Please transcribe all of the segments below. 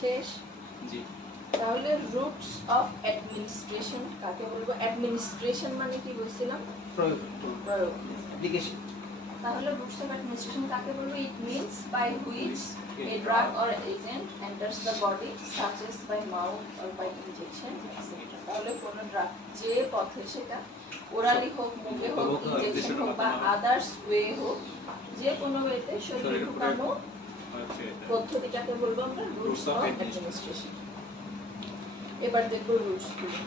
শেষ জি তাহলে roots of administration কাকে বলবো অ্যাডমিনিস্ট্রেশন মানে কি বলছিলাম প্রয়োগ অ্যাপ্লিকেশন তাহলে রুটস অফ অ্যাডমিনিস্ট্রেশন কাকে বলবো it means by which a drug or agent enters the body such as by mouth or by injection etc. তাহলে কোন ড্রাগ যে পথে সেটা ওরালি হোক মুখে হোক ইনজেকশন হোক বা আদার্স ওয়ে হোক যে কোনো ওয়েতে শরীরে ঢোকানো পদ্ধতিটাকে বলবো আমরা রুটস অফ অ্যাডমিনিস্ট্রেশন এবার দেখো রুটস গুলো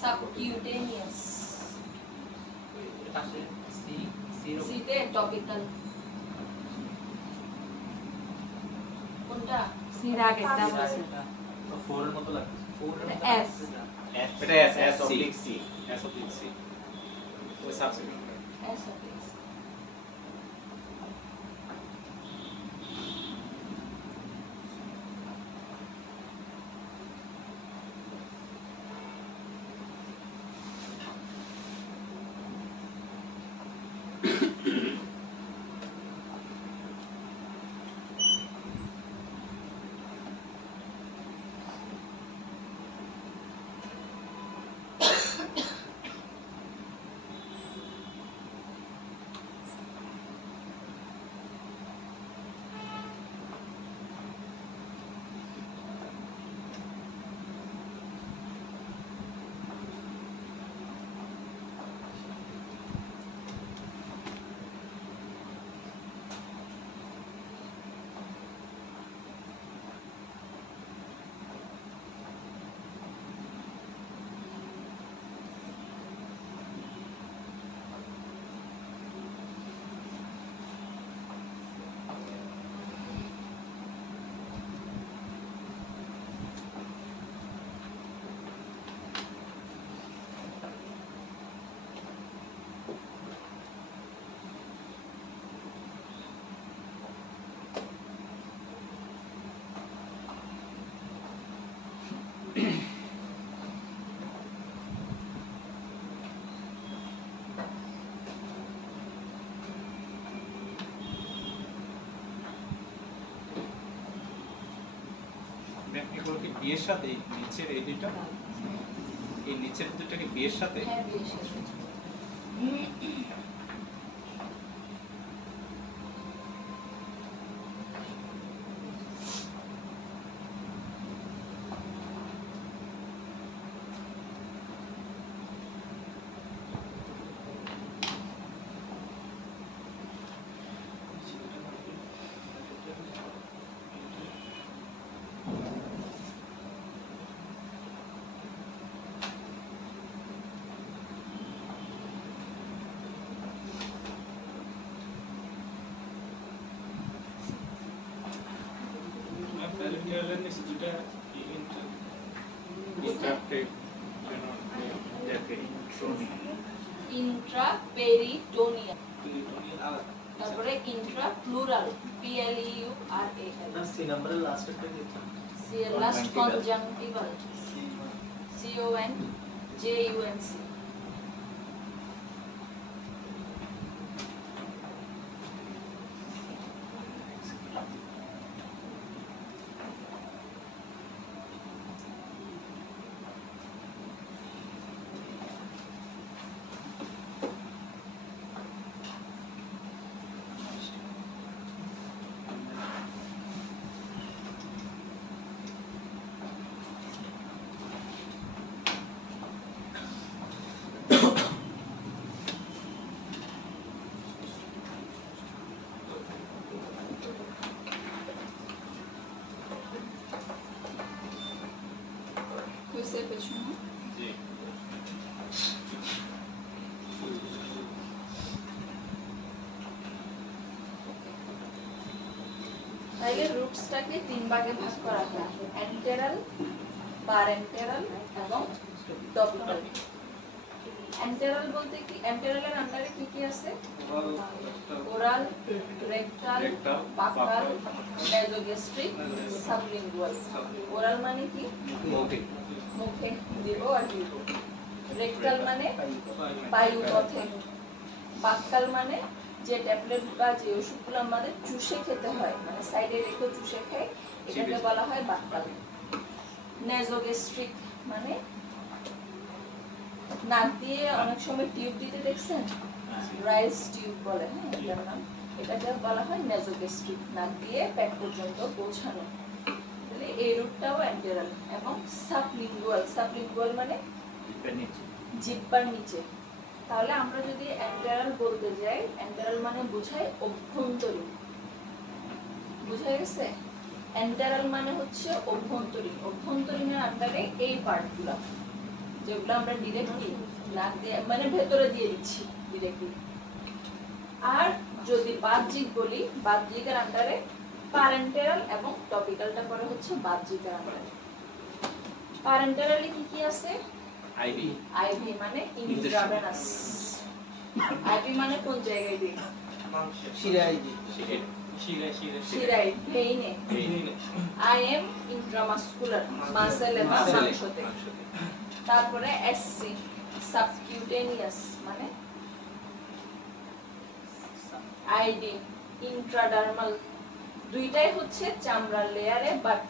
সাবকিউটেনিয়াস পাশে সি সিতে টপিক্যাল কোনটা সির আগেরটা বলছি 4 এর মতো লাগছে 4 এর মতো এস এটা S S oblique C S oblique C ওই সাবসেক্ট এস ওকে এগুলো কি বিয়ের সাথে এই নিচের এই দুইটা এই নিচের দুইটা কি বিয়ের সাথে হ্যাঁ বিয়ের সাথে প্যারেন্টাল নিচে দুইটা ইন্টারপ্রেট ইন্ট্রাপেরিটোনিয়াম তারপরে ইন্ট্রা প্লুরাল PLEURAL না সি নাম্বারের লাস্টটা কি সি এর লাস্ট কনজাংটিভাল CONJUNC হইছে পেছনে জি তাইলে রুটসটাকে তিন ভাগে ভাগ করা হয় এন্টেরাল প্যারেন্টাল এবং টপিক্যাল এন্টেরাল বলতে কি এন্টেরালের আন্ডারে কি কি আছে ওরাল রেকটাল বাকাল নেজোগ্যাস্ট্রিক সাবলিঙ্গুয়াল ওরাল মানে কি মুখে দিব আর দিব রেকটাল মানে বায়ুপথে বাকাল মানে যে ট্যাবলেট বা যে ওষুধগুলো আমাদের চুষে খেতে হয় মানে সাইডে রেখে চুষে খাই এটাকে বলা হয় বাকাল নেজোগ্যাস্ট্রিক মানে নাক দিয়ে অনেক সময় টিউব দিতে দেখছেন রাইস টিউব বলে হ্যাঁ এটার নাম এটাকে বলা হয় নেজোগ্যাস্ট্রিক নাক দিয়ে পেট পর্যন্ত পৌঁছানো তাহলে এই রুটটাও এন্টেরাল এবং সাবলিঙ্গুয়াল মানে জিহ্বার নিচে তাহলে আমরা যদি এন্টেরাল বলতে যাই এন্টেরাল মানে বোঝায় অভ্যন্তরীণ বুঝা গেছে এন্টেরাল মানে হচ্ছে অভ্যন্তরীণের আন্ডারে এই পার্টগুলো যেগুলো আমরা ডিরেক্টলি নাক দিয়ে মানে ভেতরে দিয়ে দিচ্ছি ডিরেক্টলি আর যদি বাহ্যিক বলি বাহ্যিকের আন্ডারে প্যারেন্টাল এবং টপিক্যালটা করে হচ্ছে বাহ্যিকের আন্ডারে প্যারেন্টালি কি কি আছে আইভি মানে ইন্ট্রাভেনাস আইভি মানে কোন জায়গায় দিই শিরায় ভেইনে আইএম ইন্ট্রামাসকুলার মাসেল এবং মাংসতে তারপরে এসসি সাবকিউটেনিয়াস মানে আইডি ইন্ট্রাডার্মাল দুইটাই হচ্ছে চামড়ার লেয়ারে বাট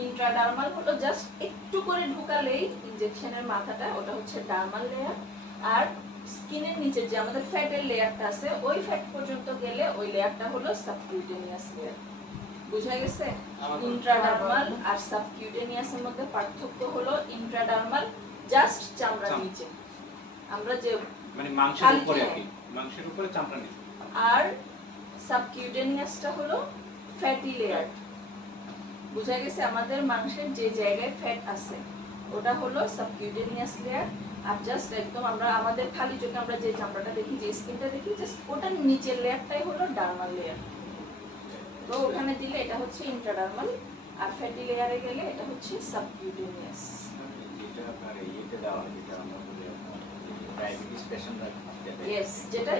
ইন্ট্রাডার্মাল হলো জাস্ট একটু করে ঢোকালেই ইনজেকশনের মাথাটা ওটা হচ্ছে ডার্মাল লেয়ার আর স্কিনের নিচে যে আমাদের ফ্যাটের লেয়ারটা আছে ওই ফ্যাট পর্যন্ত গেলে ওই লেয়ারটা হলো সাবকিউটেনিয়াস লেয়ার বুঝা গেছে ইন্ট্রাডার্মাল আর সাবকিউটেনিয়াসের মধ্যে পার্থক্য হলো ইন্ট্রাডার্মাল জাস্ট চামড়ার নিচে আমরা যে মানে মাংসের উপরে আর কি মাংসের উপরে চামড়া নিচে আর সাবকিউটেনিয়াসটা হলো ফ্যাটি লেয়ার বুঝা গেছে আমাদের মাংসের যে জায়গায় ফ্যাট আছে ওটা হলো সাবকিউটেনিয়াস লেয়ার আর জাস্ট একদম আমরা আমাদের খালি চোখে আমরা যে চামড়াটা দেখি যে স্কিনটা দেখি জাস্ট ওটার নিচের লেয়ারটাই হলো ডার্মাল লেয়ার তো ওখানে দিলে এটা হচ্ছে ইন্ট্রাডার্মাল আর ফ্যাটি লেয়ারে গেলে এটা হচ্ছে সাবকিউটেনিয়াস যেটা আপনার এইটা দেওয়া হয় যেটা আমরা বলি ডায়াবেটিস পেশেন্টরা ইয়েস যেটা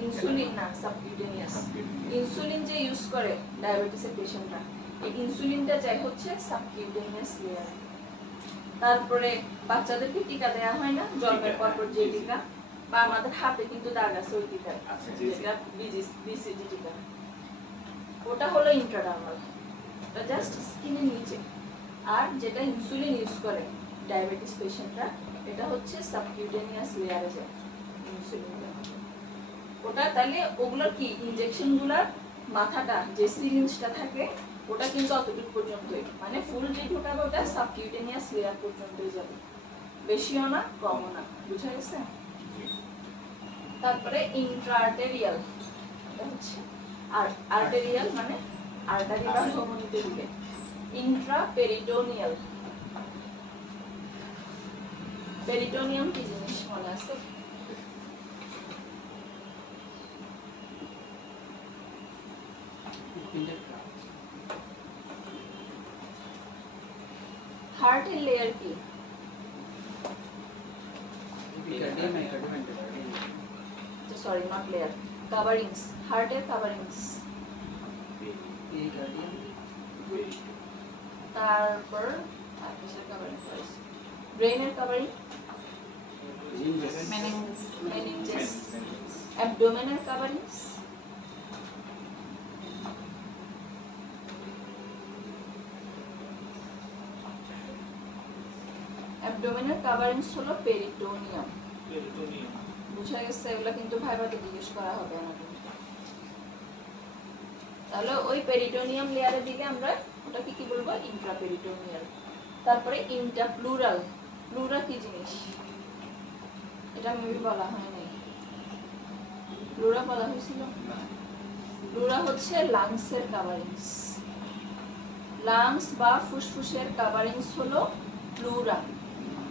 ইনসুলিন না সাবকিউটেনিয়াস ইনসুলিন যে ইউজ করে ডায়াবেটিসের পেশেন্টরা এই ইনসুলিনটা যায় হচ্ছে সাবকিউটেনিয়াস লেয়ার তারপরে বাচ্চাদেরকে টিকা দেওয়া হয় না জন্মের পর যে টিকা বা আমাদের হাতে কিন্তু দাগ আছে ওই টিকা যেটা বিসিজি টিকা ওটা হলো ইন্ট্রাডার্মাল এটা জাস্ট স্কিনের নিচে। আর যেটা ইনসুলিন ইউজ করে ডায়াবেটিস পেশেন্টরা, এটা হচ্ছে সাবকিউটেনিয়াস লেয়ারে যায় ইনসুলিনটা। ওটা তাহলে ওগুলোর কি ইনজেকশনগুলোর মাথাটা যে সিরিঞ্জটা থাকে ওটা কিন্তু অতটুকু পর্যন্তই, মানে ফুল যে ঢোকাবে ওটা সাবকিউটেনিয়াস লেয়ার পর্যন্তই যাবে, বেশিও না কমও না। বুঝা গেছে? তারপরে ইন্ট্রাআর্টেরিয়াল, এটা হচ্ছে আর আর্টেরিয়াল মানে আর্টারি বা ধমনীতে দিকে। ইন্ট্রাপেরিটোনিয়াল, পেরিটোনিয়াম কি জিনিস মনে আছে? হার্টের লেয়ার কি? সরি নট লেয়ার, কাভারিংস, হার্টের কাভারিংস। তারপর কিসের কাভারিং করেছে? ব্রেনের কাভারিং, মেনিনজেস। অ্যাবডোমেনের কাভারিংস, অ্যাবডোমেনের কাভারিংস হলো পেরিটোনিয়াম। বুঝা গেছে? এগুলো কিন্তু ভাইবাতে জিজ্ঞেস করা হবে না। তাহলে ওই পেরিটোনিয়াম লেয়ারে দিকে আমরা ওটাকে কি বলবো? ইন্ট্রাপেরিটোনিয়াল। তারপরে ইন্টাপ্লুরাল, প্লুরা কি জিনিস? এটা মেবি বলা হয় নাই। প্লুরা বলা হয়েছিল? প্লুরা হচ্ছে লাংসের কাভারিংস। লাংস বা ফুসফুসের কাভারিংস হলো প্লুরা।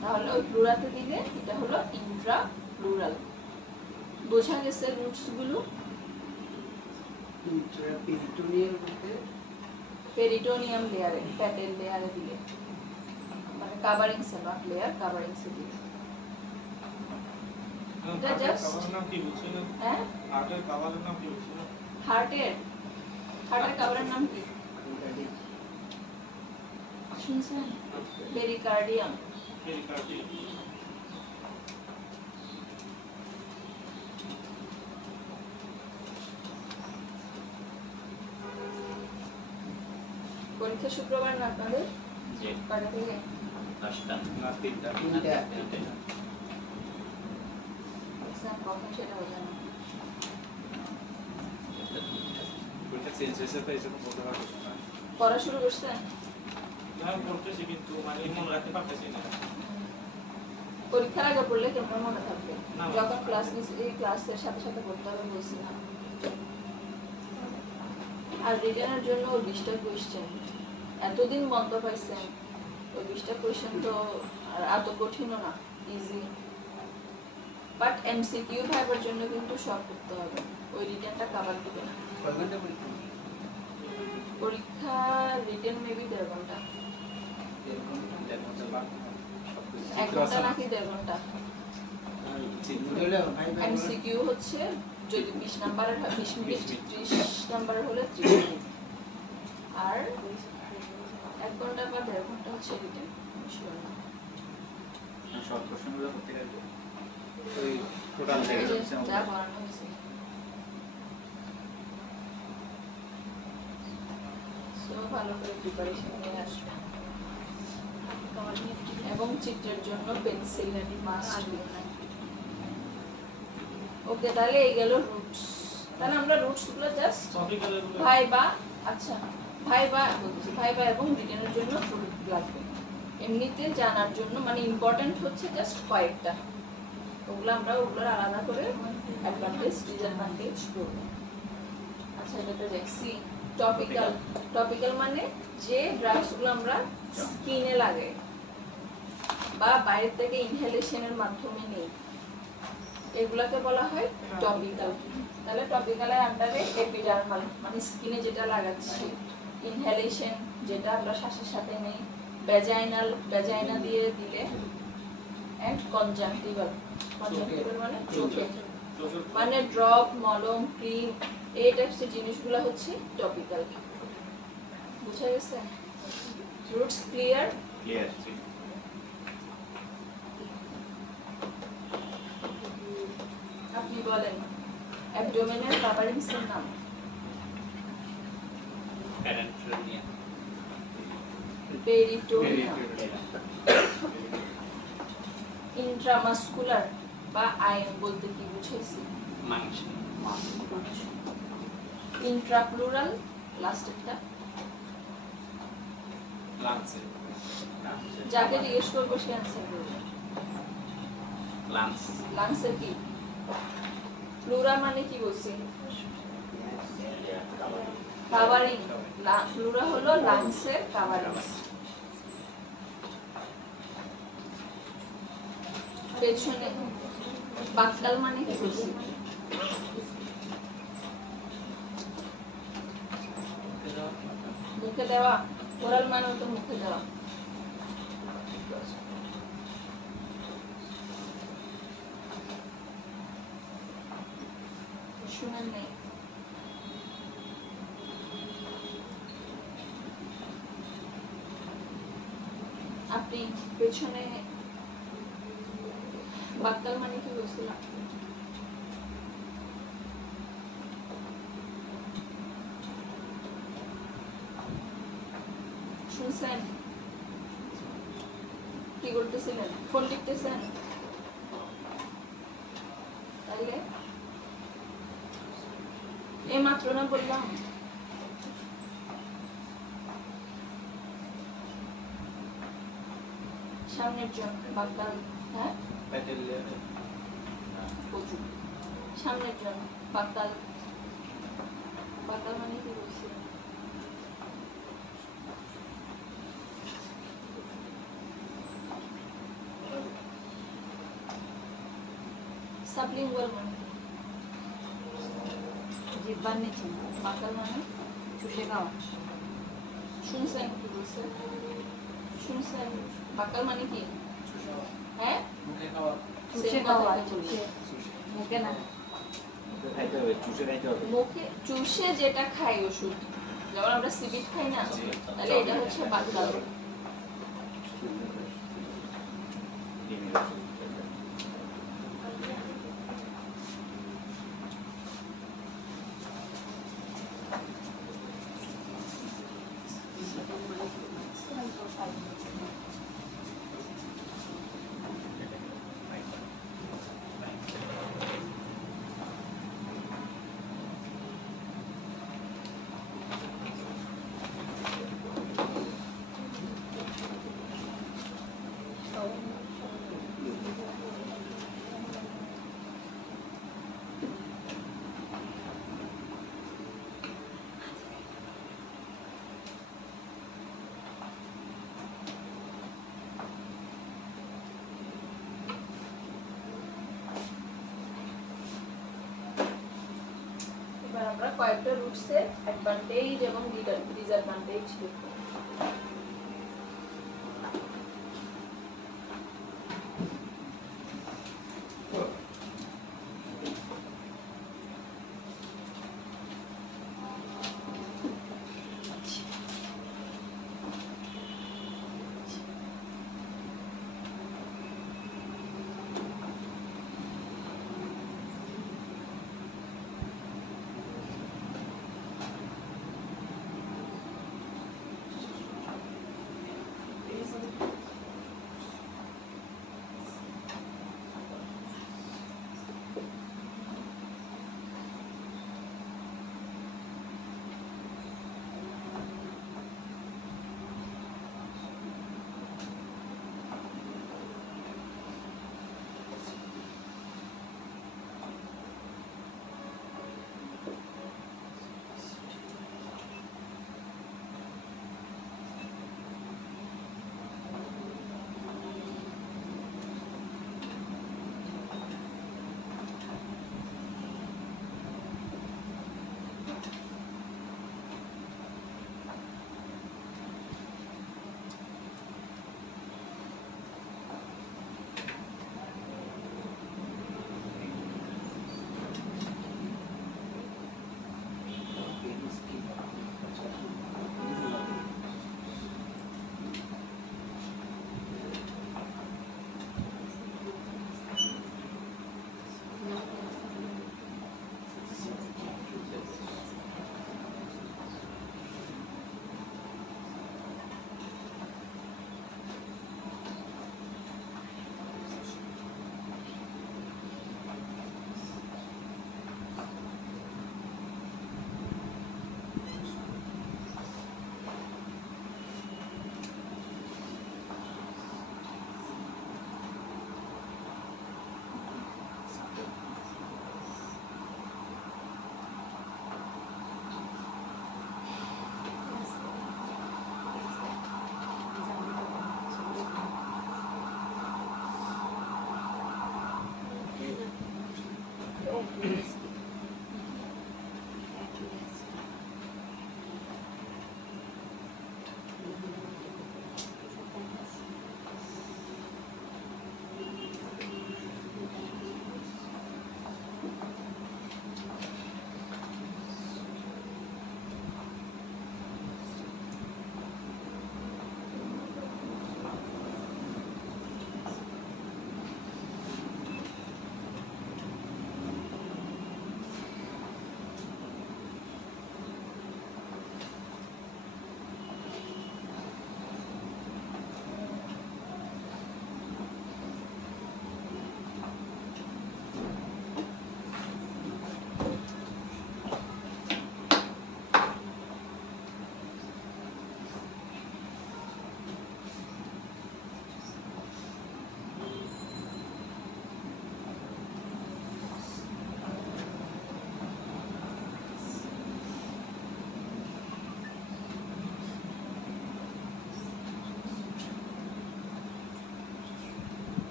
তাহলে ওই প্লুরাতে দিলে এটা হলো ইন্ট্রাপ্লুরাল। বোঝা গেছে রুটস গুলো? পেরিটোনিয়াম লেয়ারে, ফ্যাটের লেয়ারে দিলে, মানে কাভারিংসে নট লেয়ার, কাভারিংসে দিলে। এটা জাস্ট কভারের নাম কি বলছিল? হ্যাঁ, হার্টের কভারের নাম কি বলছিল? হার্টের কভারের নাম কি শুনছেন? পেরিকার্ডিয়াম। পেরিকার্ডিয়াম। পরীক্ষা শুক্রবার না আপনাদের? জি কয়টা থেকে? 10টা না 3টা। এক্সাম কখন সেটা বোঝা না। পরীক্ষা চেঞ্জ হয়েছে তো এই জন্য বলতে পারবো না। পড়া শুরু করছেন? হ্যাঁ পড়তেছি কিন্তু মানে মনে রাখতে পারতেছি না। পরীক্ষার আগে পড়লে কেমন মনে থাকবে? না। যখন ক্লাস এই ক্লাসের সাথে সাথে পড়তে হবে বলছি না। আর রিটেনের জন্য 20টা কোশ্চেন, এতদিন বন্ধ পাইছেন, ওই 20টা কোশ্চেন তো আর এত কঠিনও না, ইজি। বাট এমসিকিউ ভাইবার জন্য কিন্তু সব করতে হবে, ওই রিটেনটা কভার দিবে না। পরীক্ষা রিটেন মেবি 1.5 ঘন্টা, 1 ঘন্টা নাকি 1.5 ঘন্টা। এমসিকিউ হচ্ছে যদি 20 নাম্বারের হয় 20 মিনিট, 30 নাম্বারের হলে 30 মিনিট, আর 1 ঘন্টা বা 1.5 ঘন্টা হচ্ছে রিটেন। শর্ট কোশ্চেনগুলো করতে গেলে ওই টোটাল থেকে যা পড়ানো হয়েছে। সো ভালো করে প্রিপারেশন নিয়ে আসবে, এবং চিত্রের জন্য পেন্সিল মাস্ট। ওকে, তাহলে এই গেল রুটস। তাহলে আমরা রুটস গুলো জাস্ট টপিক্যালের ভাইবা, আচ্ছা ভাইবা বলছি, ভাইবা এবং রিটেনের জন্য লাগবে। এমনিতে জানার জন্য মানে ইম্পর্টেন্ট হচ্ছে জাস্ট কয়েকটা, ওগুলো আমরা ওগুলোর আলাদা করে অ্যাডভান্টেজ ডিসঅ্যাডভান্টেজ করব। আচ্ছা, এটাতে দেখছি টপিক্যাল। টপিক্যাল মানে যে ড্রাগসগুলো আমরা স্কিনে লাগাই বা বাইরে থেকে ইনহেলেশনের মাধ্যমে নিই, এগুলাকে বলা হয় টপিক্যাল। তাহলে টপিক্যালের আন্ডারে এপিডার্মাল মানে স্কিনে যেটা লাগাচ্ছি, ইনহেলেশন যেটা আমরা শ্বাসের সাথে নেই, ভ্যাজাইনা দিয়ে দিলে, এন্ড কনজাংটিভাল। কনজাংটিভাল মানে চোখে, মানে ড্রপ, মলম, ক্রিম, এই টাইপসের জিনিসগুলো হচ্ছে টপিক্যাল। বুঝা গেছে? Roots clear? ক্লিয়ার। আপনি বলেন অ্যাবডোমেনের কাভারিংসের নাম। প্যারেন্টেরিয়াম। পেরিটোনিয়াম। Peritoneum. ইন্ট্রামাসকুলার বা আয়ন বলতে কি বুঝাইছি? মাংস। ইন্ট্রাপ্লুরাল লাস্টেরটা লাংস। যাকে জিজ্ঞেস করবো সে অ্যান্সার করবে। লাংস। লাংসের কি? প্লুরাল মানে কি বলছি? কাভারিং। প্লুরাল হলো লাংসের কাভারিং। পেছনে বাক্কাল মানে কি বলছি? মুখে দেওয়া। ওরাল মানে তো মুখে দেওয়া। শুনেন নাই? আপনি পেছনে বাক্কাল মানে কি বলছিলাম? শুনছেন? কি করতেছিলেন? ফোন লিখতেছেন? তাহলে এই মাত্র না বললাম সামনের জন বাক্কাল। হ্যাঁ প্রচুর সামনের জন বাক্কাল। বাক্কাল মানে কি বলছি? সাবলিঙ্গুয়াল মানে কি? জিহ্বার নিচে বাক্কাল মানে চুষে খাওয়া। শুনছেন কি বলছে? শুনছেন? বাক্কাল মানে কি? হ্যাঁ চুষে খাওয়া, চুষে মুখে না। খাইতে হবে, চুষে খাইতে হবে। মুখে চুষে যেটা খাই ওষুধ, যেমন আমরা সিবিট খাই না, তাহলে এটা হচ্ছে বাক্কাল। এবার আমরা কয়েকটা রুটসের অ্যাডভান্টেজ এবং ডিসঅ্যাডভান্টেজ দেখব।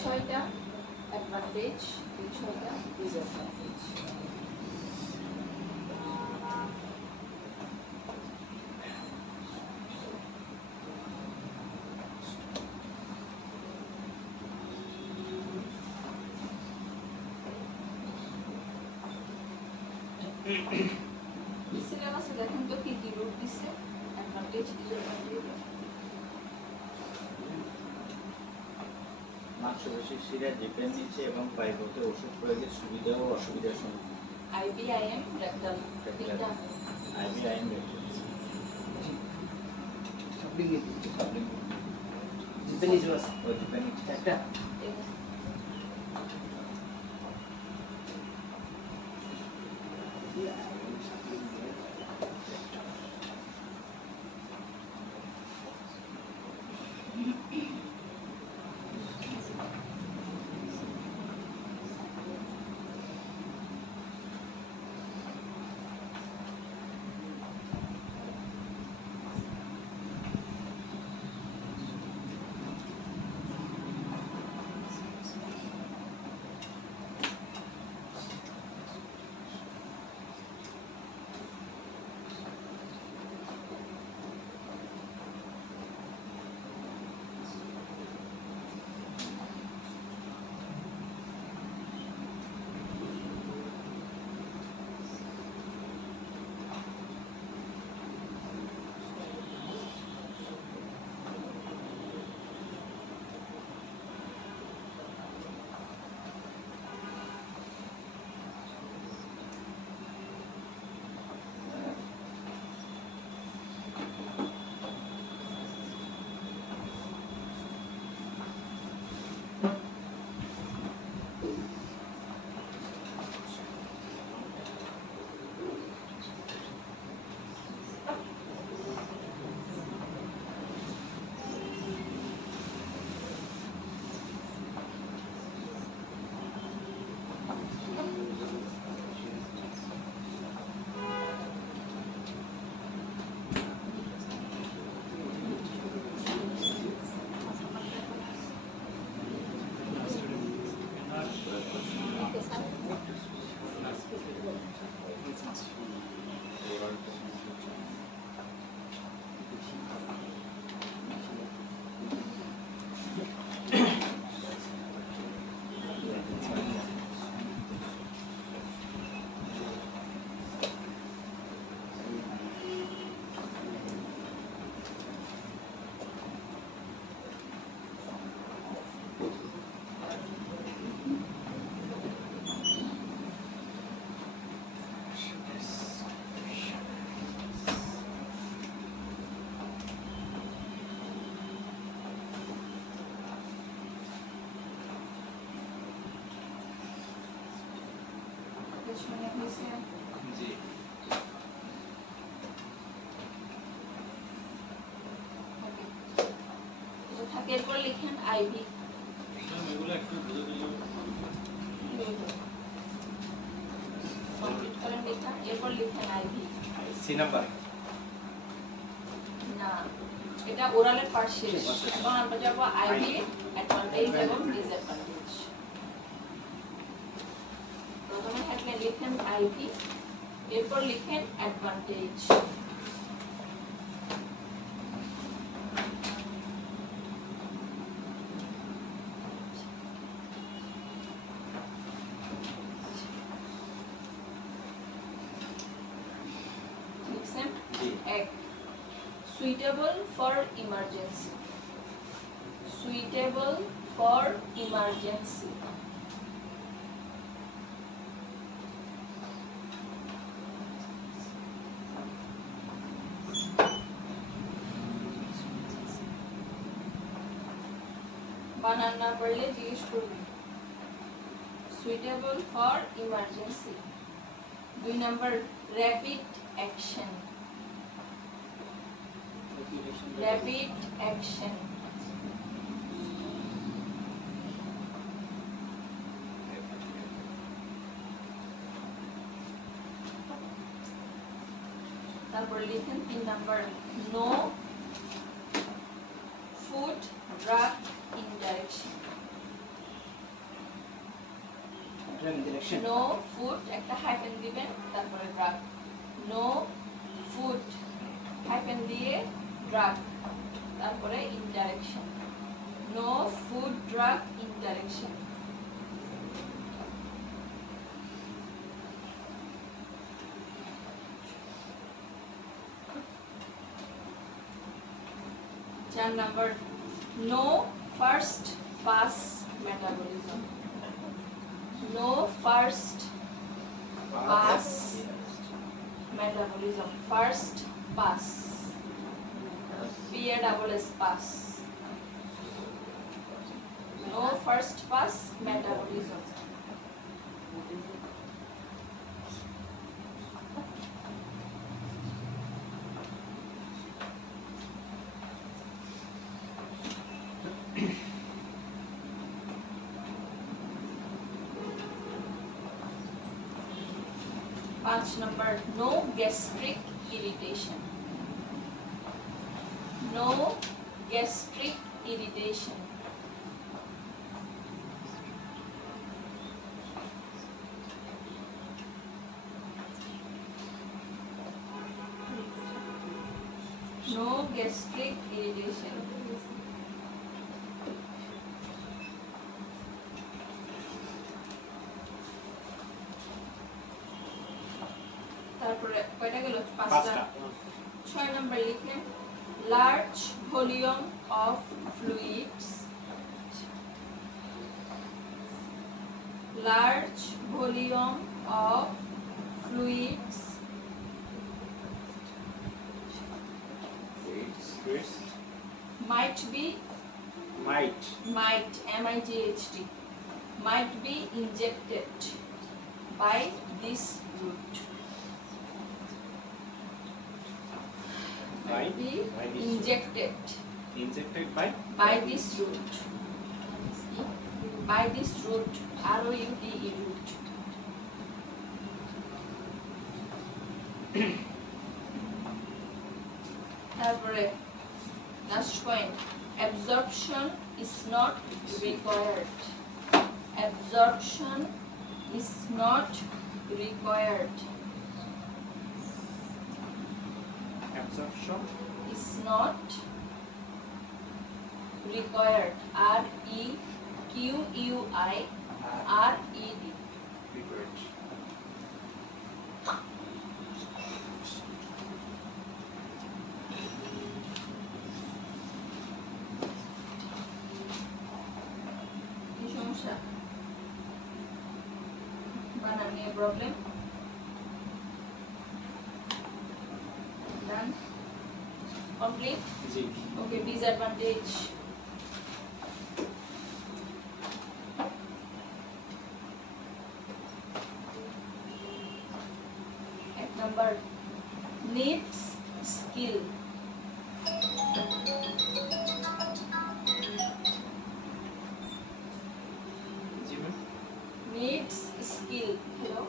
ছয়টা অ্যাডভান্টেজ, এই ছয়টা ডিসঅ্যাডভান্টেজ। সিলেবাসে দেখেন তো কি কি রূপ দিছে অ্যাডভান্টেজ ডিসঅ্যাডভান্টেজ। মাংসপেশির শিরা জিভের নিচে এবং পাইপতে ওষুধ প্রয়োগের সুবিধা ও অসুবিধার সম্মুখীন। IBIM রেক্টাল তিনটা IBIM একটা শুনে হয়েছে। জি এটা থাকে, এরপর লিখেন আইভি। এগুলো একটু বুঝে দিলে কমপ্লিট করেন লেখা, এরপর লিখেন আইভি। সি নাম্বার না, এটা ওরালের পার্ট শেষ। এখন আমরা যাব আইভি অ্যাডভান্টেজ এবং ডিসঅ্যাডভান্টেজ। প্রথমে থাকলে লিখেন আইভি, এরপর লিখেন অ্যাডভান্টেজ। লিখছেন এক, suitable for emergency, suitable for emergency। বানান না পারলে জিজ্ঞেস করবেন। suitable for emergency। 2 number rapid action, rapid action। তারপর লিখেন 3 number no food drug interaction, no food একটা হাইফেন দিবেন তারপরে ড্রাগ নো ফুড হাইফেন দিয়ে ড্রাগ তারপরে interaction no food drug interaction number no first pass metabolism no first pass metabolism first pass PASS pass no first pass metabolism number no gastric irritation no gastric irritation no gastric irritation তারপরে কয়টা গেল পাঁচটা 6 number লিখলেন large volume of fluids large volume of fluids might be injected by this route injected by this route route route তারপরে last point absorption is not required absorption is not required absorption is not required REQUIRED কি সমস্যা বানান নিয়ে problem done complete okay disadvantage number needs skill needs skill hello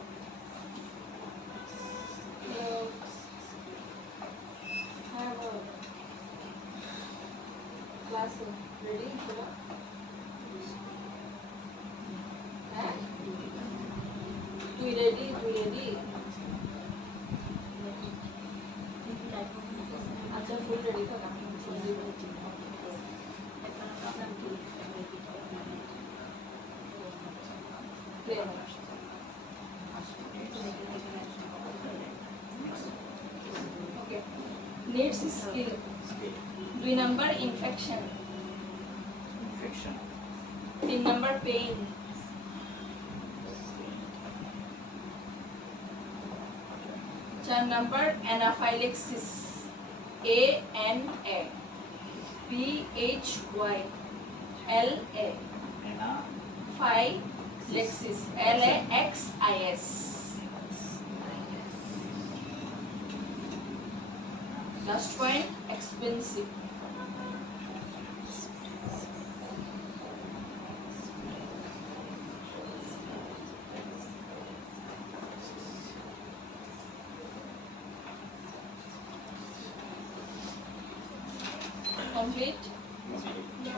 class ready hello তুই ready আচ্ছা full ready তো না okay needs skill 2 number infection 3 number pain 4 number anaphylaxis ANA PHYLA Phylaxis LAXIS last point expensive complete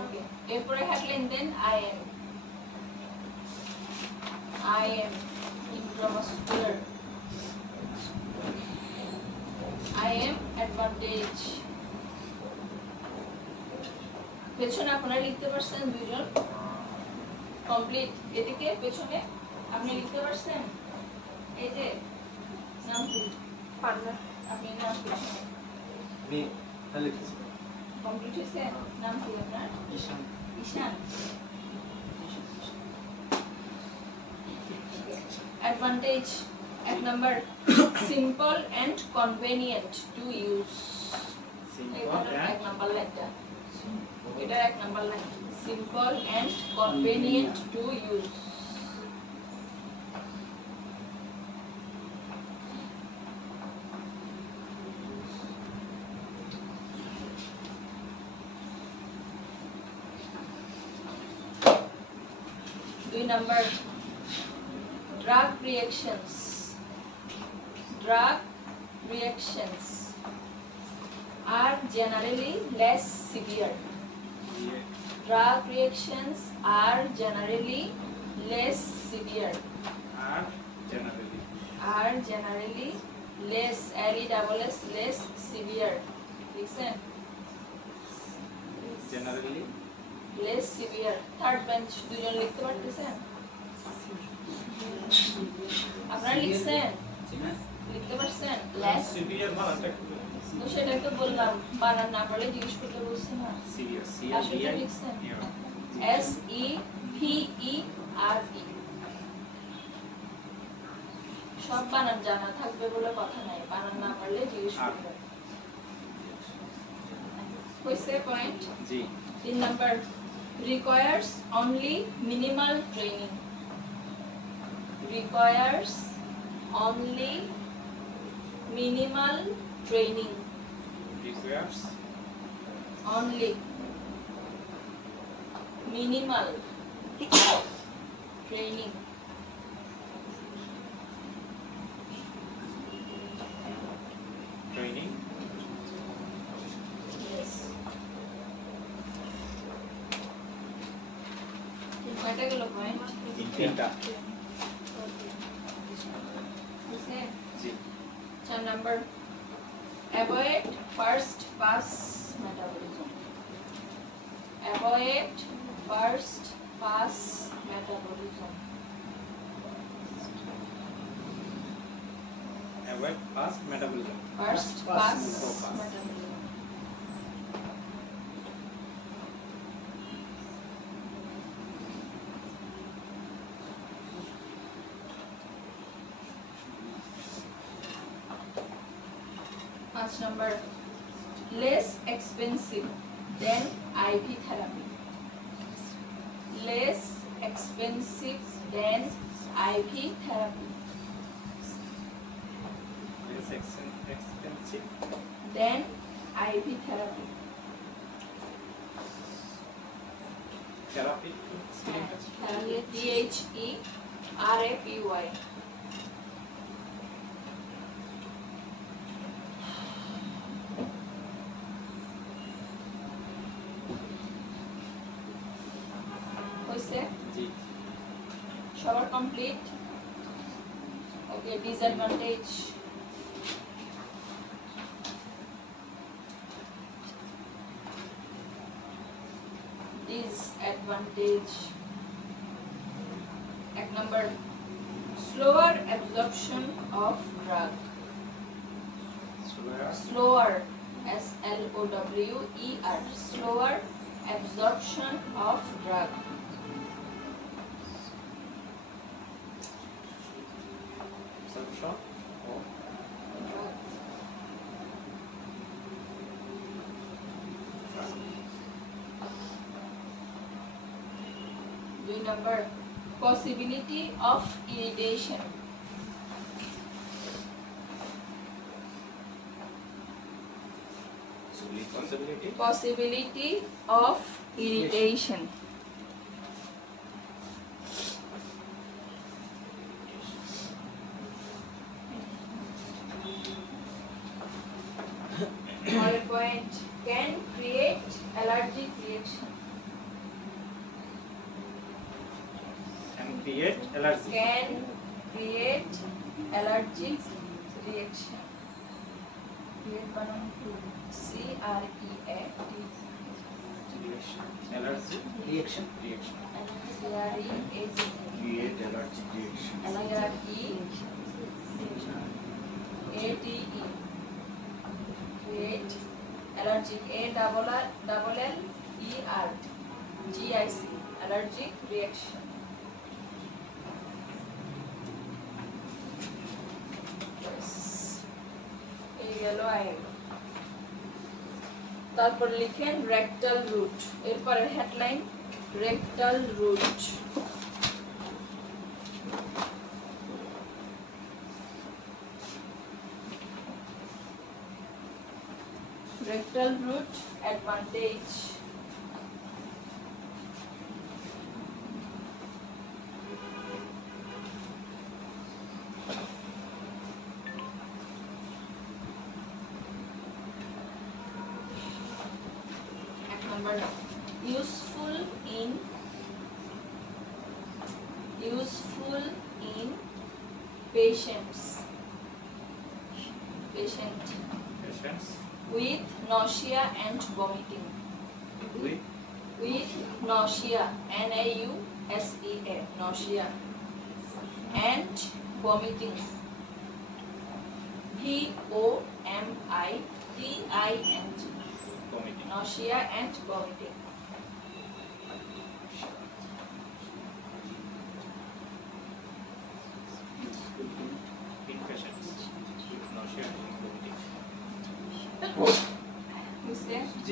okay এরপরে থাকলেন দেন IN IM intramuscular. IM advantage. পেছনে আপনারা লিখতে পারছেন দুইজন কমপ্লিট এদিকে পেছনে আপনি লিখতে পারছেন এই যে নাম কি পান্না আপনি নাম পেছনে আমি তাহলে কিছু কমপ্লিট হয়েছে নাম কি আপনার ঈশান ঈশান advantage এক number simple and convenient to use এক নাম্বার লাইনটা এটা এক number line simple and convenient to use দুই number drug reactions are generally less severe. Drug reactions are generally less severe. Are generally less less severe. Listen. Generally Less severe. Third bench দুজন লিখতে পারতেছেন? আপনারা লিখছেন? লিখতে পারছেন? Less severe বানানটা একটু তো সেটাই তো বললাম বানান না পারলে জিজ্ঞেস করতে বলছি না serious আসলে লিখছেন SEVERE সব বানান জানা থাকবে বলে কথা নাই বানান না পারলে জিজ্ঞেস করবে কইছে পয়েন্ট জি 3 number requires only minimal training requires only minimal training requires only minimal training training yes কয়টা গেল পয়েন্ট তিনটা বুঝলে জি 4 number avoid first pass metabolism avoid first pass metabolism avoid fast metabolism first pass metabolism First number less expensive than IV therapy less expensive than IV therapy less expensive than IV therapy therapy THERAPY হইছে জি সবার complete ওকে disadvantage disadvantage এক number slower absorption of drug slower SLOWER slower absorption of drug absorption of দুই number possibility of irritation possibility of irritation or a point can create allergic reaction can create allergy. can create allergic reaction. Create বানান কি? CREAT Allergy Reaction. reaction. CREAT Create allergic reaction. ATE create allergic ALLER GIC allergic reaction. এই গেল আই তারপর লিখেন rectal route এরপরে headline rectal route rectal root advantage. Number useful in patients Patients with nausea and vomiting. with Nausea, NAUSEA, nausea, and vomiting, VOMITING, vomiting. nausea and vomiting. In patients with nausea and vomiting. You say? G.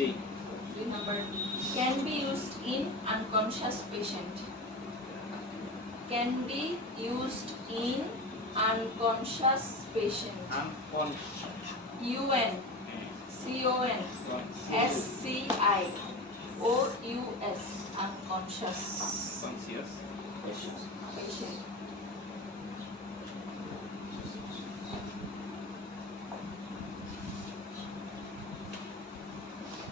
Number can be used in unconscious patient. Can be used in unconscious patient. Unconscious. UNCONSCIOUS unconscious Conscious. patient.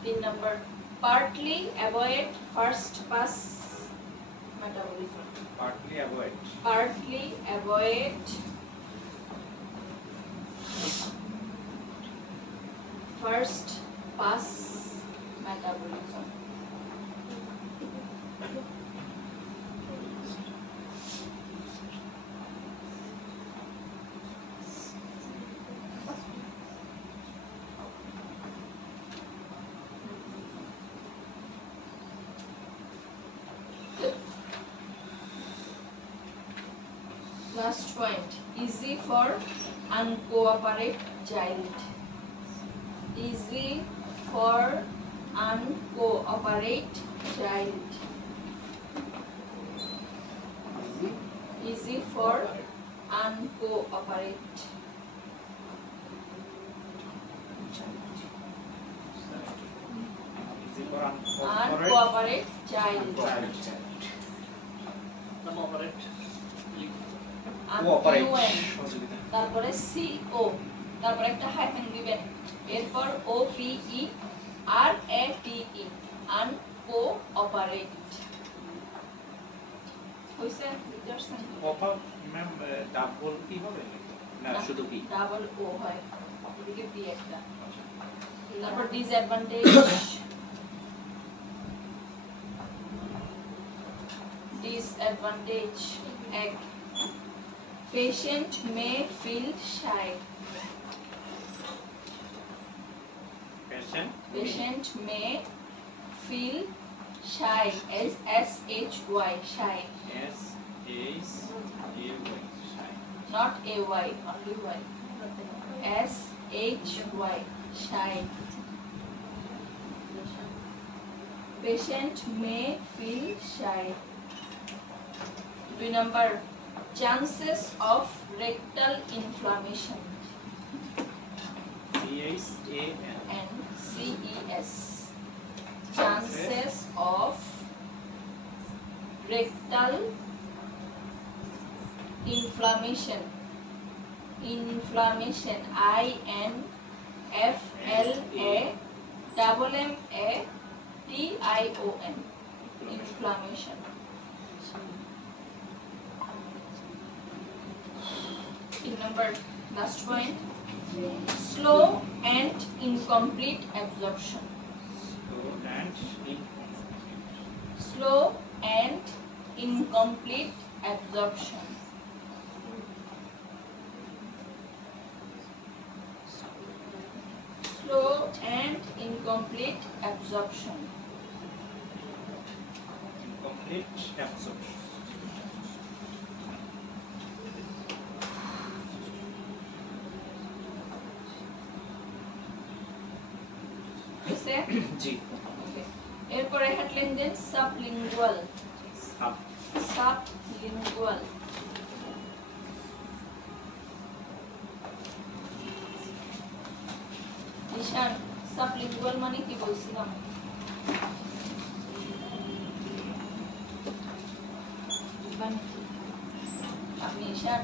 In number partly avoid first pass metabolism. Partly avoid. Partly avoid first pass metabolism. Last point, easy for uncooperate child. Easy for uncooperate child. Easy for uncooperate. Easy for Uncooperate child. Cooperate. Cooperate. UN তারপরে CO তারপরে একটা hyphen দিবেন এরপর OPE RATE uncooperate হইছে বুঝছেন Copper ma'am double কি হবে না শুধু কি ডাবল ও হয় এদিকে পি একটা তারপর ডিসঅ্যাডভান্টেজ এক patient may feel shy. Patient may feel shy. SHY shy. SHAY. Not AY, only Y. SHY shy. Patient may feel shy. 2 number chances of rectal inflammation and CES chances of rectal inflammation INFLAMMATION inflammation 3 number last point, slow and incomplete absorption. Slow and incomplete absorption. Slow and incomplete absorption. Complete absorption. বুঝছে? জি Okay. এরপরে headline then sublingual. Sub sublingual. Ishan, sublingual মানে কি বলছিলাম? আপনি ঈশান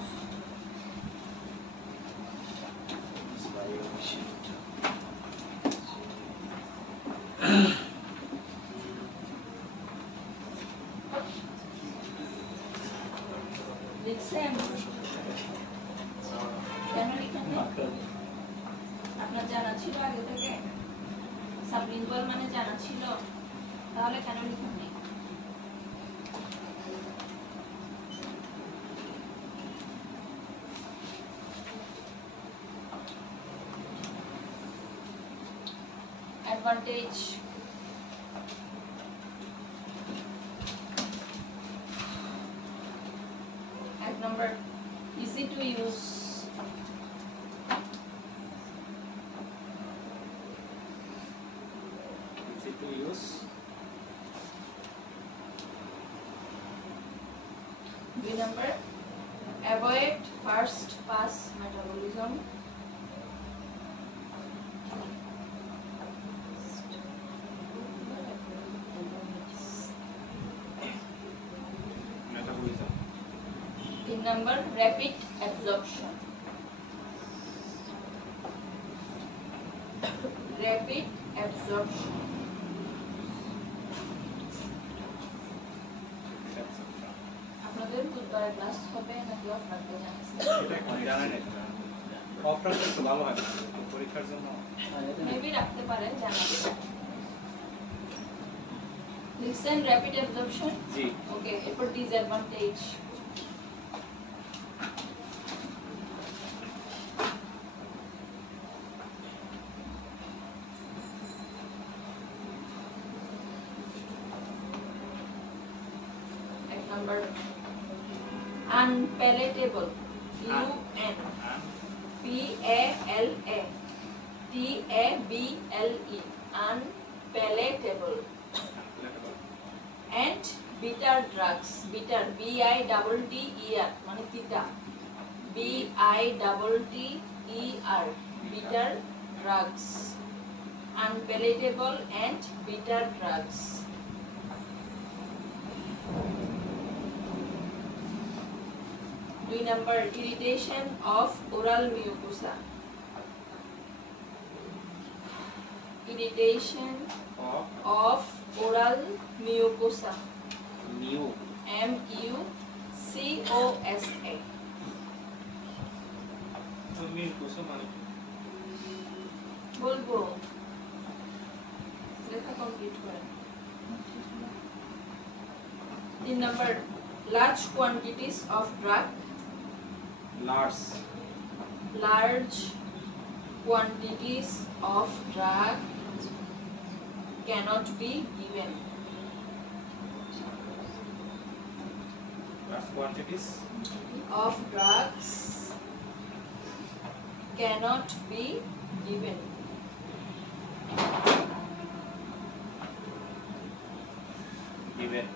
লিখছেন? কেন লিখেন না? আপনার জানা ছিল আগে থেকে? সাবলিঙ্গুয়াল মানে জানা ছিল? তাহলে কেন লিখেন নি? Advantage. At number, easy to use. easy to use. B number, avoid first pass metabolism. Metabolism. 3 number, rapid absorption. Rapid absorption. আপনাদের বুধবারে ক্লাস হবে নাকি অফ রাখতে জানাচ্ছেন? এটা এখন জানা নেই। অফ রাখলে তো ভালো হয় না, পরীক্ষার জন্য। মেবি রাখতে পারে, জানাবেন। Listen rapid absorption. জি ওকে, এরপর ডিসঅ্যাডভান্টেজ। এক number unpalatable, UN PALA TABLE, unpalatable. And bitter drugs, bitter BITTER মানে তিতা, BITTER, bitter drugs, unpalatable and bitter drugs. Two number, irritation of oral mucosa. Irritation of oral mucosa. New MUCOSA. তুমি কোসা মানে বলবো, লেখা complete করেন। 3 number, large quantities of drug. Large quantities of drug cannot be given. large quantities Of drugs cannot be given. given.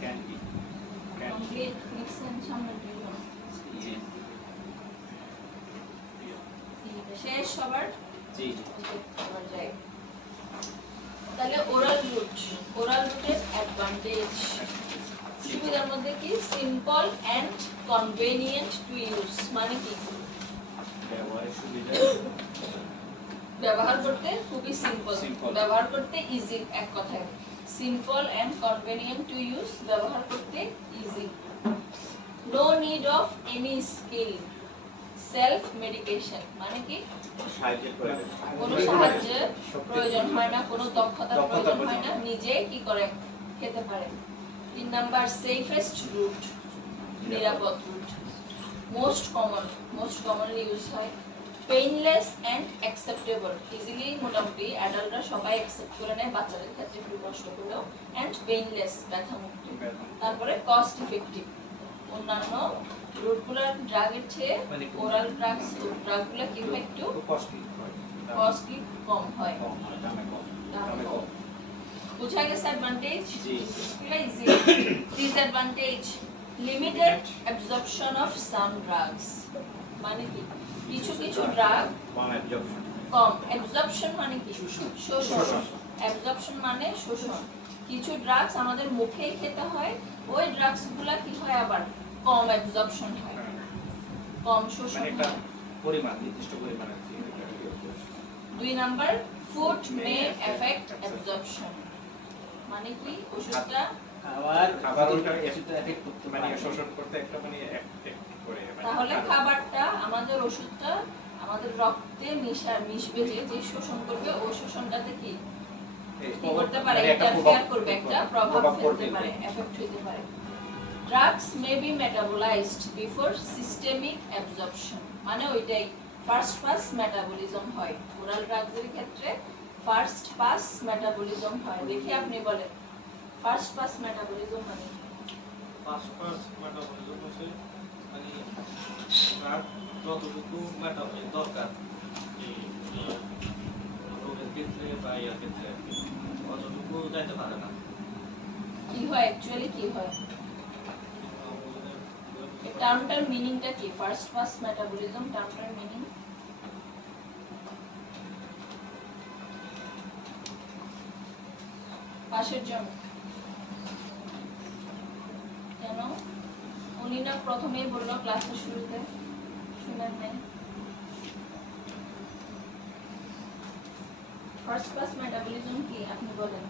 Can be. Can be. Complete mixing সামনে দিন। শেষ সবার? জি ওকে, এবার যাই। তাহলে ওরাল রুটের অ্যাডভান্টেজ, সুবিধার মধ্যে কি simple and convenient to use, মানে কি ব্যবহারের সুবিধা ব্যবহার করতে খুবই সিম্পল, Simple. ব্যবহার করতে ইজি, এক কথায় simple and convenient to use, ব্যবহার করতে easy. No need of any skill, self medication মানে কি সাহায্যের প্রয়োজন কোনো সাহায্যের প্রয়োজন হয় না, কোনো দক্ষতার প্রয়োজন হয় না, নিজে কি করে খেতে পারে। 3 নাম্বার সেফেস্ট রুট, নিরাপদ রুট। মোস্ট কমনলি ইউজ হয়। পেইনলেস এন্ড অ্যাকসেপ্টেবল, ইজিলি মোটামুটি অ্যাডাল্টরা সবাই অ্যাকসেপ্ট করে নেয়, বাচ্চাদের ক্ষেত্রে একটু কষ্ট হলেও। এন্ড পেইনলেস, ব্যথামুক্ত। তারপরে কস্ট ইফেক্টিভ, অন্যান্য রুটগুলোর ড্রাগের চেয়ে মানে ওরাল ড্রাগগুলো কি হয় একটু কস্টলি কম হয়। দামে কম বুঝা গেছে advantage? G. Easy. Disadvantage, limited absorption of some drugs মানে কি কিছু ড্রাগ কম অ্যাবজর্পশন কম, অ্যাবজর্পশন মানে কি শোষণ, অ্যাবজর্পশন মানে শোষণ। কিছু ড্রাগস আমাদের মুখেই খেতে হয়, ওই ড্রাগসগুলো কি হয় আবার কম অ্যাবজর্পশন হয়, কম শোষণ মানে একটা হয়। পরিমাণ, নির্দিষ্ট পরিমাণের 2 নাম্বার ফুড মে এফেক্ট অ্যাবজর্পশন মানে কি ওষুধটা খাবার ওইটা এফেক্ট করতে মানে শোষণ করতে একটা মানে এফেক্ট করে মানে তাহলে খাবারটা আমাদের ওষুধটা আমাদের রক্তে মিশবে, যে শোষণ করবে ওই শোষণটাতে কি করতে পারে, ইন্টারফেয়ার করবে, একটা প্রভাব ফেলতে পারে, এফেক্ট হতে পারে। Drugs may be metabolised before systemic absorption মানে ওইটাই ফার্স্ট পাস মেটাবলিজম হয়। ওরাল ড্রাগসের ক্ষেত্রে ফার্স্ট পাস মেটাবলিজম হয়। দেখি আপনি বলেন ফার্স্ট পাস মেটাবলিজম মানে পাস মেটাবলিজম হচ্ছে মানে ড্রাগ যতটুকু মেটাবলিজম দরকার এই রোগের ক্ষেত্রে বা ইয়ার ক্ষেত্রে অতটুকু যাইতে পারে না। কি হয় অ্যাকচুয়ালি কি হয়, এই টার্মটার মিনিংটা কি? ফার্স্ট পাস মেটাবলিজম টার্মটার মিনিং পাশের জন কেন উনি না প্রথমেই বললো ক্লাসের শুরুতে, শুনেন নাই? ফার্স্ট পাস মেটাবলিজম কি আপনি বলেন?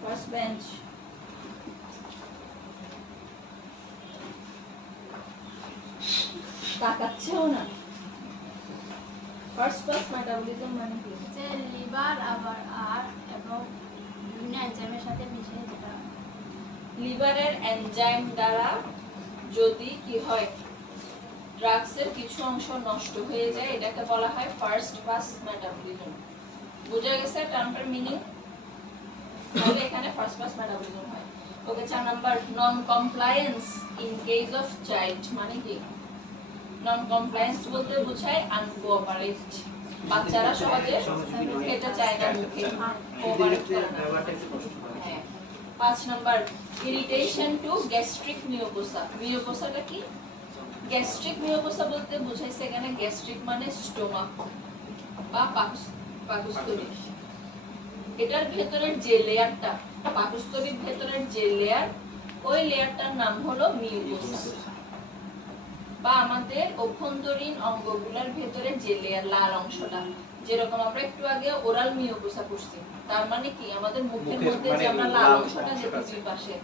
ফার্স্ট বেঞ্চ তাকাচ্ছেও না। ফার্স্ট পাস মেটাবলিজম মানে কি? যে লিভার আবার আর এবং বিভিন্ন এনজাইমের সাথে মিশে যেটা লিভারের এনজাইম দ্বারা যদি কি হয় ড্রাগসের কিছু অংশ নষ্ট হয়ে যায়, এটাকে বলা হয় ফার্স্ট পাস মেটাবলিজম। বুঝা গেছে টার্মটার মিনিং? তাহলে এখানে ফার্স্ট পাস মেটাবলিজম হয়। ওকে 4 number non compliance in case of child মানে কি? নন কমপ্লায়েন্স বলতে বোঝায় আনকোঅপারেট, বাচ্চারা সহজে খেতে চায় না, মুখে কোঅপারেট করে না। হ্যাঁ। 5 number irritation to gastric mucosa. মিউকোসাটা কি? গ্যাস্ট্রিক মিউকোসা বলতে বোঝাইছে এখানে গ্যাস্ট্রিক মানে স্টোমাক বা পাকস্থলী। এটার ভেতরের যে লেয়ারটা, পাকস্থলীর ভেতরের যে লেয়ার, ওই লেয়ারটার নাম হলো মিউকোসা। বা আমাদের অভ্যন্তরীণ অঙ্গগুলোর ভেতরে যে লেয়ার লাল অংশটা, যেরকম আমরা একটু আগে ওরাল মিউকোসা করছি, তার মানে কি আমাদের মুখের মধ্যে যে আমরা লাল অংশটা দেখতেছি পাশে,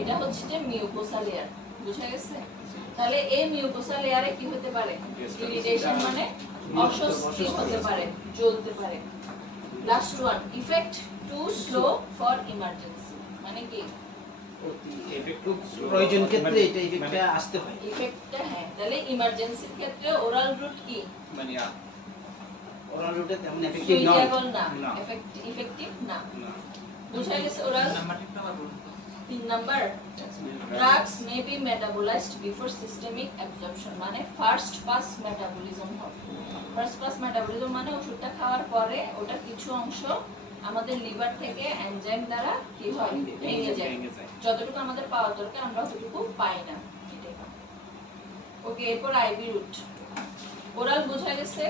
এটা হচ্ছে যে মিউকোসা লেয়ার। বুঝা গেছে? তাহলে এই মিউকোসা লেয়ারে কি হতে পারে? ইরিটেশন মানে অস্বস্তি হতে পারে, জ্বলতে পারে। Last one effect to slow for emergency মানে কি? প্রয়োজন ক্ষেত্রে এটা ইফেক্টটা আসতে হয়। ইফেক্টটা হ্যাঁ, তাহলে ইমার্জেন্সির ক্ষেত্রে ওরাল রুট কি? মানে ওরাল রুটে তেমন এফেক্টিভ নয়। সুইটেবল না, না। ইফেক্টিভ না। না বুঝা গেছে ওরাল? নাম্বারটা আবার বলুন। 3 number drugs may be metabolized before systemic absorption মানে ফার্স্ট পাস মেটাবলিজম হবে। ফার্স্ট পাস মেটাবলিজম মানে ওষুধটা খাওয়ার পরে ওটা কিছু অংশ আমাদের লিভার থেকে এনজাইম দ্বারা কি হয় ভেঙে যায়, যতটুকু আমাদের পাওয়ার দরকার আমরা ততটুকু পাই না। ওকে, এরপর আইভি রুট। ওরাল বোঝা গেছে,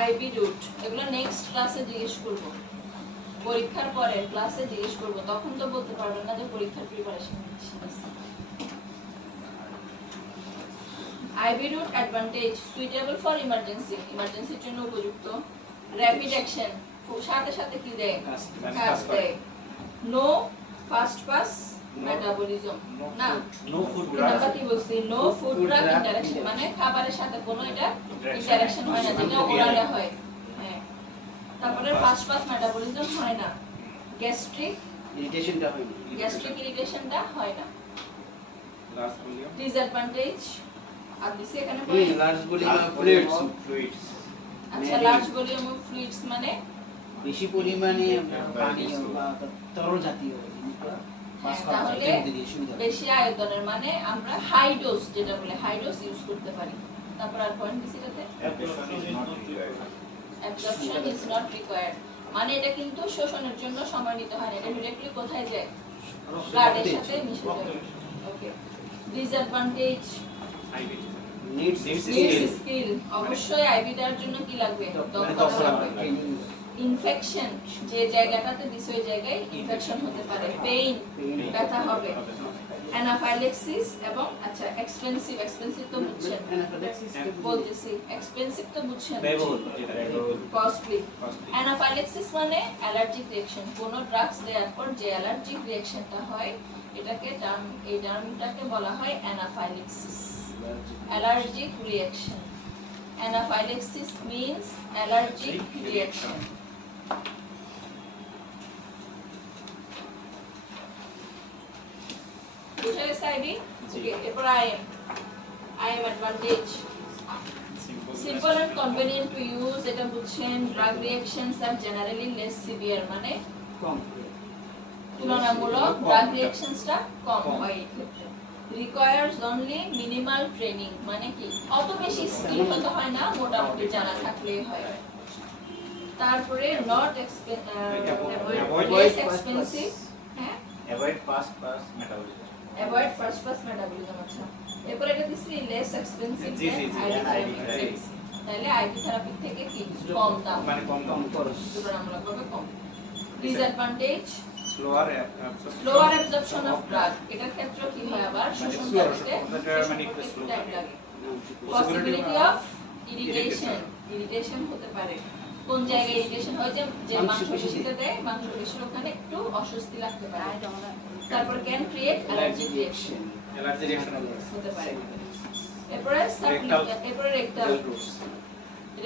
আইভি রুট এগুলো নেক্সট ক্লাসে জিজ্ঞেস করব, পরীক্ষার পরে ক্লাসে জিজ্ঞেস করব, তখন তো বলতে পারবেন না যে পরীক্ষার প্রিপারেশন নিচ্ছি। IV route advantage suitable for emergency, ইমার্জেন্সির জন্য উপযুক্ত। র‍্যাপিড অ্যাকশন, খুব সাথে সাথে কি দেয়, কাজ দেয়। নো ফাস্ট পাস মেটাবলিজম, না নো ফুড আমরা কি বলছি, নো ফুড ড্রাগ ইন্টারঅ্যাকশন, মানে খাবারের সাথে কোনো এটা ইন্টারঅ্যাকশন হয় না, যেটা ওরালে হয়। হ্যাঁ, তারপরে ফাস্ট পাস মেটাবলিজম হয় না। গ্যাস্ট্রিক ইরিটেশনটা হয় না। গ্যাস্ট্রিক ইরিটেশনটা হয় না। লার্জ ভলিউম ডিসঅ্যাডভান্টেজ আর দিছি এখানে লার্জ ভলিউম ফ্লুইডস, ফ্লুইডস আচ্ছা, লার্জ ভলিউম অফ ফ্লুইডস মানে বেশি পরিমাণে পানি বা তরল জাতীয় জিনিসগুলো পাস করা যায়, তাহলে ট্যাঙ্ক দিয়ে সুবিধা হয়। বেশি আয়তনের, মানে আমরা হাই ডোজ যেটা বলে হাই ডোজ ইউজ করতে পারি। তারপর আর পয়েন্ট দিছি এটাতে অ্যাবজর্পশন ইজ নট রিকোয়ার্ড, মানে এটা কিন্তু শোষণের জন্য সময় নিতে হয় না, এটা ডাইরেক্টলি কোথায় যায়, ব্লাডের সাথে মিশে যায়। ওকে, ডিসঅ্যাডভান্টেজ আইভি নিডস স্কিল, অবশ্যই আইভিটার জন্য কি লাগবে, দক্ষতা লাগবে। ইনফেকশন, যে জায়গাটাতে দিছে ওই জায়গায় ইনফেকশন হতে পারে। পেইন, ব্যথা হবে। অ্যানাফাইলেক্সিস এবং আচ্ছা এক্সপেন্সিভ, এক্সপেন্সিভ তো বুঝছেন, বলতেছি এক্সপেন্সিভ তো বুঝছেন, কস্টলি। অ্যানাফাইলেক্সিস মানে অ্যালার্জিক রিঅ্যাকশন, কোন ড্রাগস দেওয়ার পর যে অ্যালার্জিক রিঅ্যাকশনটা হয় এটাকে এই টার্মটাকে বলা হয় anaphylaxis, allergic reaction. Anaphylaxis means allergic reaction. বুঝা গেছে আইবি? ওকে, এরপর IM advantage simple and convenient to use, এটা বুঝছেন। Drug reactions are generally less severe, মানে কম তুলনামূলক ড্রাগ রিঅ্যাকশনসটা কম হয় এই ক্ষেত্রে। requires only minimal training, মানে কি অত বেশি স্কিল হতে হয় না, মোটামুটি জানা থাকলেই হয়। তারপরে not less expensive, হ্যাঁ avoid fast pass metabolism avoid first pass metabolism। আচ্ছা, এরপর এটা দিছি less expensive জি, জি, জি, than IV IV therapy। তাহলে আইভি থেরাপি থেকে কি কম দাম, মানে কম দাম খরচ। তুলনামূলকভাবে কম। Disadvantage slower lower absorption of drug, এটার ক্ষেত্রে কি হয় আবার শোষণ করতে মানে একটু স্লো টাইম লাগে। পসিবিলিটি অফ ইরিটেশন হতে পারে। কোন জায়গায় ইরিটেশন হয়, যে মাংসপেশিতে দেয়, মাংসপেশির ওখানে একটু অস্বস্তি লাগতে পারে। তারপর can create allergic reaction allergy reaction হতে পারে। এরপরে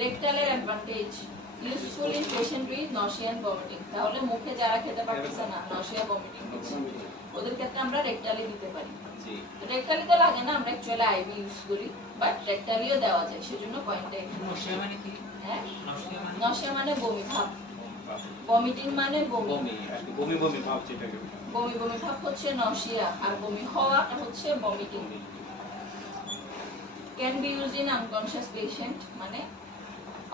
রেকটালের advantage useful in patient with nausea and vomiting, তাহলে মুখে যারা খেতে পারতেছে না, নশিয়া ভমিটিং হচ্ছে, ওদের ক্ষেত্রে আমরা রেকটালি দিতে পারি। জি রেকটালি তো লাগে না, আমরা অ্যাকচুয়ালি আইভি ইউজ করি, বাট রেকটালিও দেওয়া যায়, সেজন্য পয়েন্টটা এখানে। নশিয়া মানে কি? হ্যাঁ, নশিয়া মানে নশিয়া মানে বমি ভাব, ভমিটিং মানে বমি, বমি আর কি বমি বমি ভাব যেটাকে বমি বমি ভাব হচ্ছে নশিয়া, আর বমি হওয়াটা হচ্ছে vomiting. Can be used in unconscious patient, মানে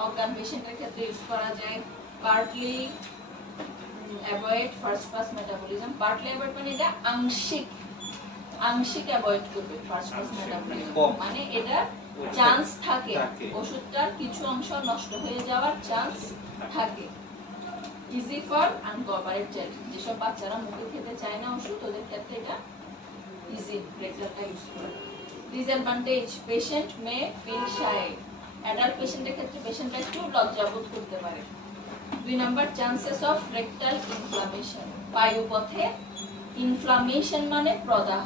অজ্ঞান পেশেন্টের ক্ষেত্রে ইউজ করা যায়। Partly avoid first pass metabolism, partly avoid মানে এটা আংশিক অ্যাভয়েড করবে ফার্স্ট পাস মেটাবলিজম, মানে এটা চান্স থাকে ওষুধটার কিছু অংশ নষ্ট হয়ে যাওয়ার চান্স থাকে। ইজি ফর আনকোঅপারেট চাইল্ড, যেসব বাচ্চারা মুখে খেতে চায় না ওষুধ, ওদের ক্ষেত্রে এটা ইজি রেকটালটা ইউজ করা। Disadvantage patient may feel shy, adult পেশেন্টের ক্ষেত্রে পেশেন্টটা একটু লজ্জাবোধ করতে পারে। 2 number chances of rectal inflammation, বায়ুপথে ইনফ্লামেশন মানে প্রদাহ,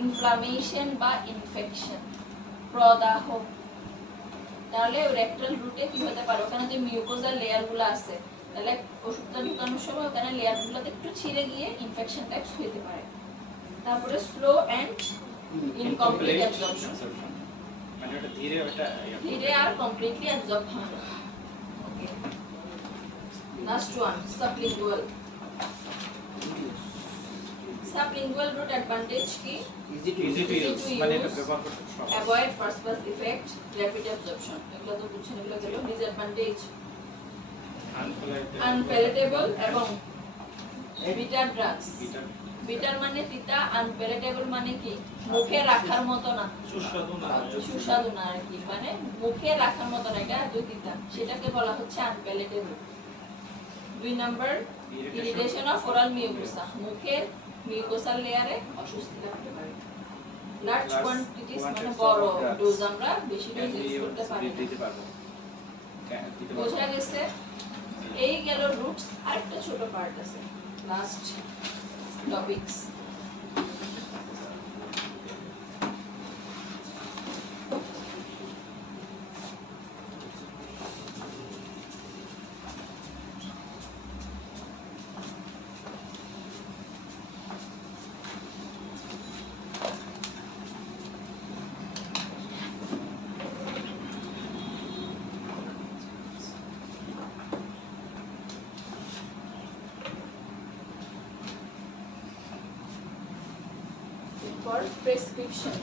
ইনফ্লামেশন বা ইনফেকশন, প্রদাহ। তাহলে রেকটাল রুটে কি হতে পারে, ওখানে যে মিউকোজাল লেয়ারগুলো আছে, তাহলে ওষুধটা ঢোকানোর সময় ওখানে লেয়ারগুলোতে একটু ছিঁড়ে গিয়ে ইনফেকশন টাইপস হতে পারে। তারপরে স্লো এন্ড ইনকমপ্লিট অ্যাবজর্পশন, মানে ওটা ধীরে ধীরে আর কমপ্লিটলি অ্যাবজর্ব হয় না। Okay, last one sublingual. Sublingual route advantage কি, easy to easy to Easy use, to মানে use, এটা ব্যবহার করতে সহজ। Avoid first pass effect, rapid absorption, এগুলো তো বুঝছেন, এগুলো গেল। ডিসঅ্যাডভান্টেজ আনপ্যালেটেবল এবং বিটার ড্রাগস, বিটার মানে তিতা, আনপ্যালেটেবল মানে কি মুখে রাখার মতো না, সুস্বাদু না। সুস্বাদু না আর কি, মানে মুখে রাখার মতো না, এটা এত তিতা, সেটাকে বলা হচ্ছে আনপ্যালেটেবল। 2 number irritation of oral mucosa, মুখের মিউকোসাল লেয়ারে অস্বস্তি লাগতে পারে। লার্জ Large কোয়ান্টিটিস মানে quantities বড় of drugs ডোজ আমরা বেশি can ডোজ be ইউজ করতে পারি না। দিতে পারবো দিতে পারবো বোঝা গেছে? এই গেল রুটস, আরেকটা ছোট পার্ট আছে লাস্ট টপিকস। For prescription.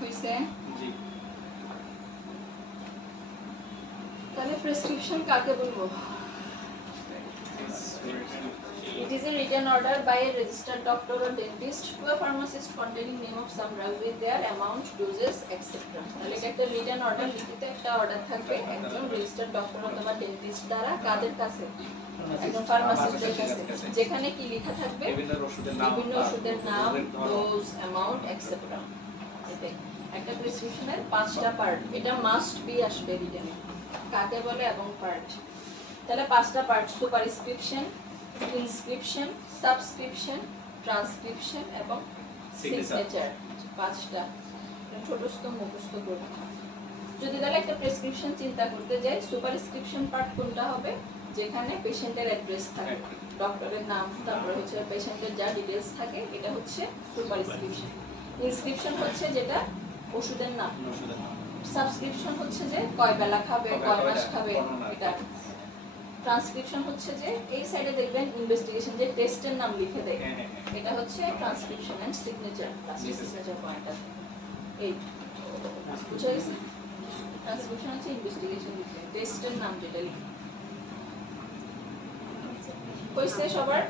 হইছে জি তাহলে প্রেসক্রিপশন কাকে বলবো? It is a written order by a registered doctor or dentist to a pharmacist containing name of some drug with their amount, doses, etc. তাহলে এটা একটা written order, লিখিত একটা order থাকবে একজন registered doctor অথবা dentist দ্বারা কাদের কাছে, একজন ফার্মাসিস্টের কাছে, যেখানে কি লেখা থাকবে বিভিন্ন ওষুধের নাম, ডোজ, অ্যামাউন্ট, এটসেট্রা। এটাই একটা প্রেসক্রিপশনের 5টা পার্ট, এটা মাস্ট বি আসবে রিটেনে, কাকে বলে এবং পার্ট। তাহলে 5টা পার্ট: সুপারস্ক্রিপশন, ইনস্ক্রিপশন, সাবস্ক্রিপশন, ট্রান্সক্রিপশন এবং সিগনেচার। 5টা ছোটস্থ মুখস্থ করব। যদি তাহলে একটা প্রেসক্রিপশন চিন্তা করতে যাই, সুপারস্ক্রিপশন পার্ট কোনটা হবে? যেখানে পেশেন্টের অ্যাড্রেস থাকে, ডক্টরের নাম, তারপরে হচ্ছে পেশেন্টের যা ডিটেইলস থাকে, এটা হচ্ছে সুপারস্ক্রিপশন। ইনস্ক্রিপশন হচ্ছে যেটা ওষুধের নাম। সাবস্ক্রিপশন হচ্ছে যে কয় বেলা খাবে, কয় মাস খাবে, এটা। ট্রান্সক্রিপশন হচ্ছে যে এই সাইডে দেখবেন ইনভেস্টিগেশন যে টেস্টের নাম লিখে দেয়, এটা হচ্ছে transcription and signature, signature point আছে। এই বুঝা গেছে? ট্রান্সক্রিপশন হচ্ছে ইনভেস্টিগেশন লিখে টেস্টের নাম যেটা লিখে। কইছে সবার?